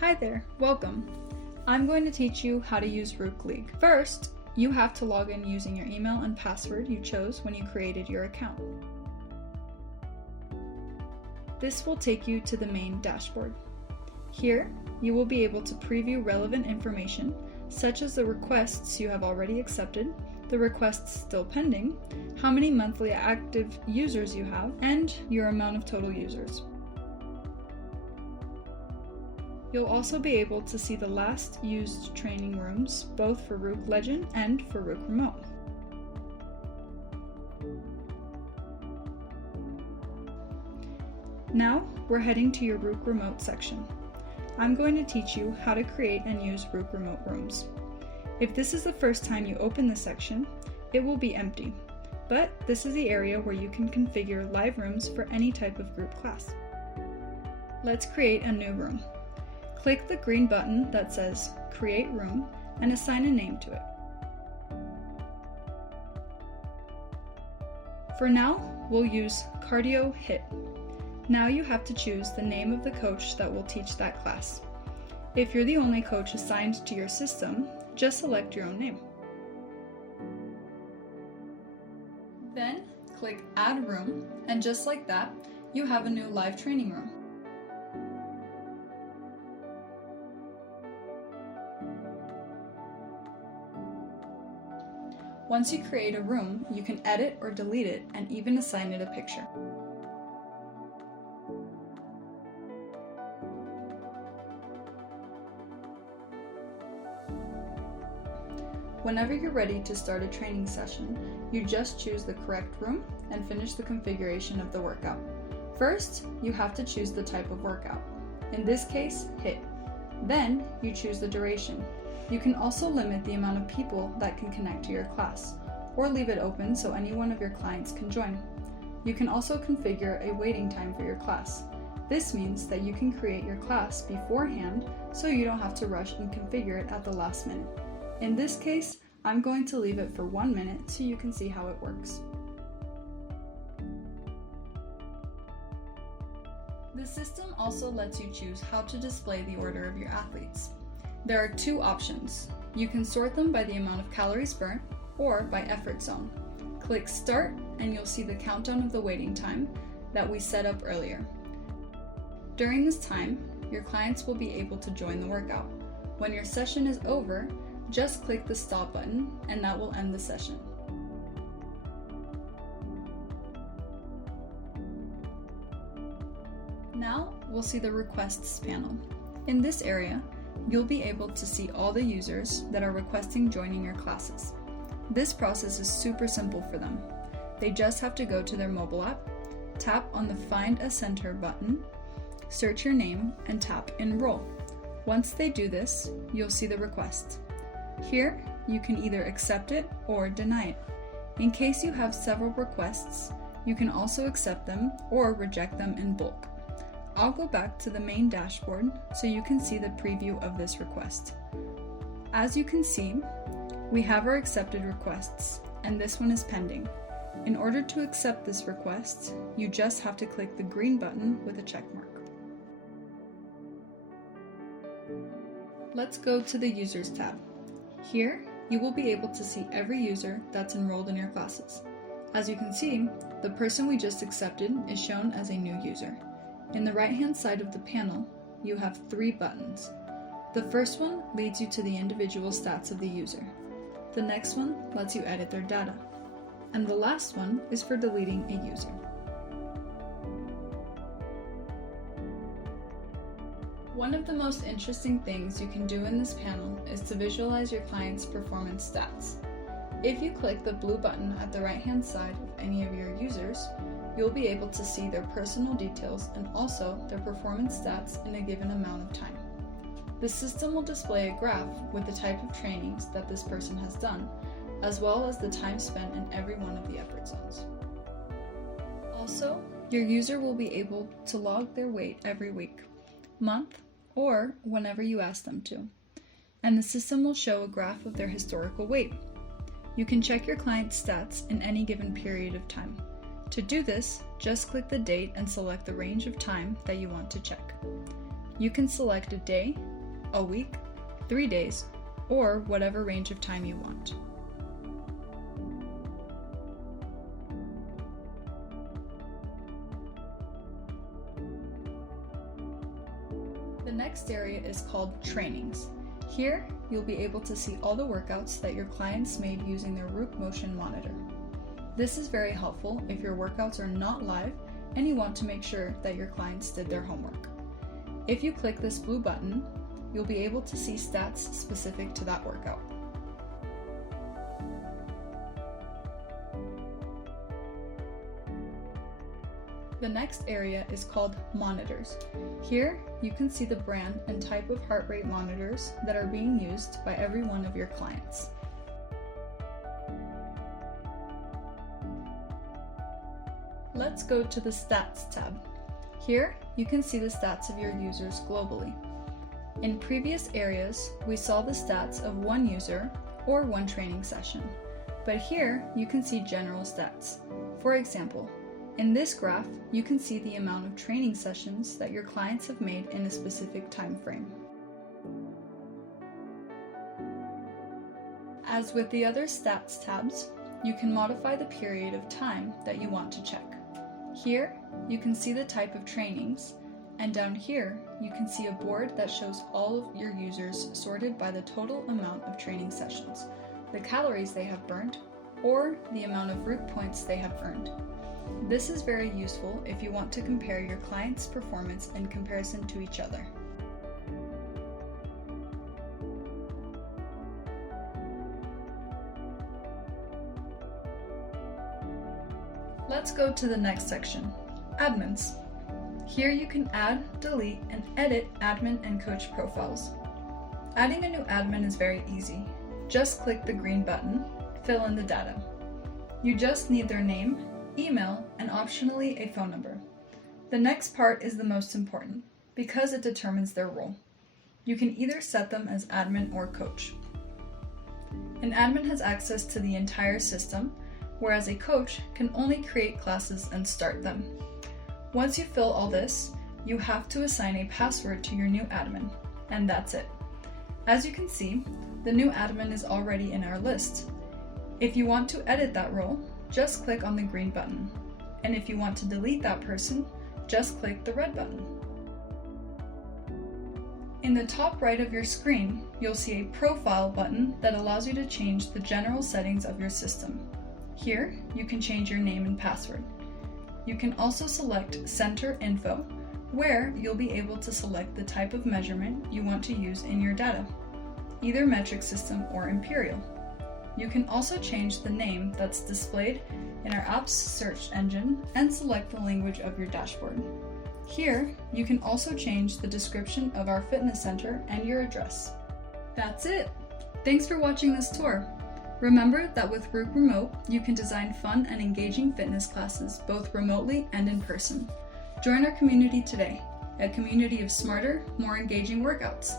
Hi there, welcome. I'm going to teach you how to use RookLEAGUE. First, you have to log in using your email and password you chose when you created your account. This will take you to the main dashboard. Here, you will be able to preview relevant information, such as the requests you have already accepted, the requests still pending, how many monthly active users you have, and your amount of total users. You'll also be able to see the last used training rooms, both for RookLEAGUE and for Rook Remote. Now, we're heading to your Rook Remote section. I'm going to teach you how to create and use Rook Remote rooms. If this is the first time you open this section, it will be empty, but this is the area where you can configure live rooms for any type of group class. Let's create a new room. Click the green button that says Create Room and assign a name to it. For now, we'll use Cardio HIIT. Now you have to choose the name of the coach that will teach that class. If you're the only coach assigned to your system, just select your own name. Then click Add Room, and just like that, you have a new live training room. Once you create a room, you can edit or delete it and even assign it a picture. Whenever you're ready to start a training session, you just choose the correct room and finish the configuration of the workout. First, you have to choose the type of workout. In this case, HIIT. Then, you choose the duration. You can also limit the amount of people that can connect to your class, or leave it open so any one of your clients can join. You can also configure a waiting time for your class. This means that you can create your class beforehand so you don't have to rush and configure it at the last minute. In this case, I'm going to leave it for 1 minute so you can see how it works. The system also lets you choose how to display the order of your athletes. There are two options. You can sort them by the amount of calories burnt or by effort zone. Click Start and you'll see the countdown of the waiting time that we set up earlier. During this time, your clients will be able to join the workout. When your session is over, just click the Stop button and that will end the session. Now we'll see the Requests panel. In this area, you'll be able to see all the users that are requesting joining your classes. This process is super simple for them. They just have to go to their mobile app, tap on the Find a Center button, search your name, and tap Enroll. Once they do this, you'll see the request. Here, you can either accept it or deny it. In case you have several requests, you can also accept them or reject them in bulk. I'll go back to the main dashboard so you can see the preview of this request. As you can see, we have our accepted requests, and this one is pending. In order to accept this request, you just have to click the green button with a check mark. Let's go to the Users tab. Here, you will be able to see every user that's enrolled in your classes. As you can see, the person we just accepted is shown as a new user. In the right-hand side of the panel, you have 3 buttons. The first one leads you to the individual stats of the user. The next one lets you edit their data. And the last one is for deleting a user. One of the most interesting things you can do in this panel is to visualize your client's performance stats. If you click the blue button at the right-hand side of any of your users, you'll be able to see their personal details and also their performance stats in a given amount of time. The system will display a graph with the type of trainings that this person has done, as well as the time spent in every one of the effort zones. Also, your user will be able to log their weight every week, month, or whenever you ask them to, and the system will show a graph of their historical weight. You can check your client's stats in any given period of time. To do this, just click the date and select the range of time that you want to check. You can select a day, a week, 3 days, or whatever range of time you want. The next area is called Trainings. Here, you'll be able to see all the workouts that your clients made using their Rook Motion monitor. This is very helpful if your workouts are not live and you want to make sure that your clients did their homework. If you click this blue button, you'll be able to see stats specific to that workout. The next area is called Monitors. Here, you can see the brand and type of heart rate monitors that are being used by every one of your clients. Let's go to the Stats tab. Here, you can see the stats of your users globally. In previous areas, we saw the stats of one user or one training session, but here you can see general stats. For example, in this graph, you can see the amount of training sessions that your clients have made in a specific time frame. As with the other stats tabs, you can modify the period of time that you want to check. Here, you can see the type of trainings, and down here, you can see a board that shows all of your users sorted by the total amount of training sessions, the calories they have burned, or the amount of Rook points they have earned. This is very useful if you want to compare your client's performance in comparison to each other. Let's go to the next section, Admins. Here you can add, delete, and edit admin and coach profiles. Adding a new admin is very easy. Just click the green button, fill in the data. You just need their name, email, and optionally a phone number. The next part is the most important because it determines their role. You can either set them as admin or coach. An admin has access to the entire system, whereas a coach can only create classes and start them. Once you fill all this, you have to assign a password to your new admin, and that's it. As you can see, the new admin is already in our list. If you want to edit that role, just click on the green button. And if you want to delete that person, just click the red button. In the top right of your screen, you'll see a profile button that allows you to change the general settings of your system. Here, you can change your name and password. You can also select Center Info, where you'll be able to select the type of measurement you want to use in your data, either metric system or imperial. You can also change the name that's displayed in our app's search engine and select the language of your dashboard. Here, you can also change the description of our fitness center and your address. That's it! Thanks for watching this tour. Remember that with Rook Remote, you can design fun and engaging fitness classes both remotely and in person. Join our community today, a community of smarter, more engaging workouts.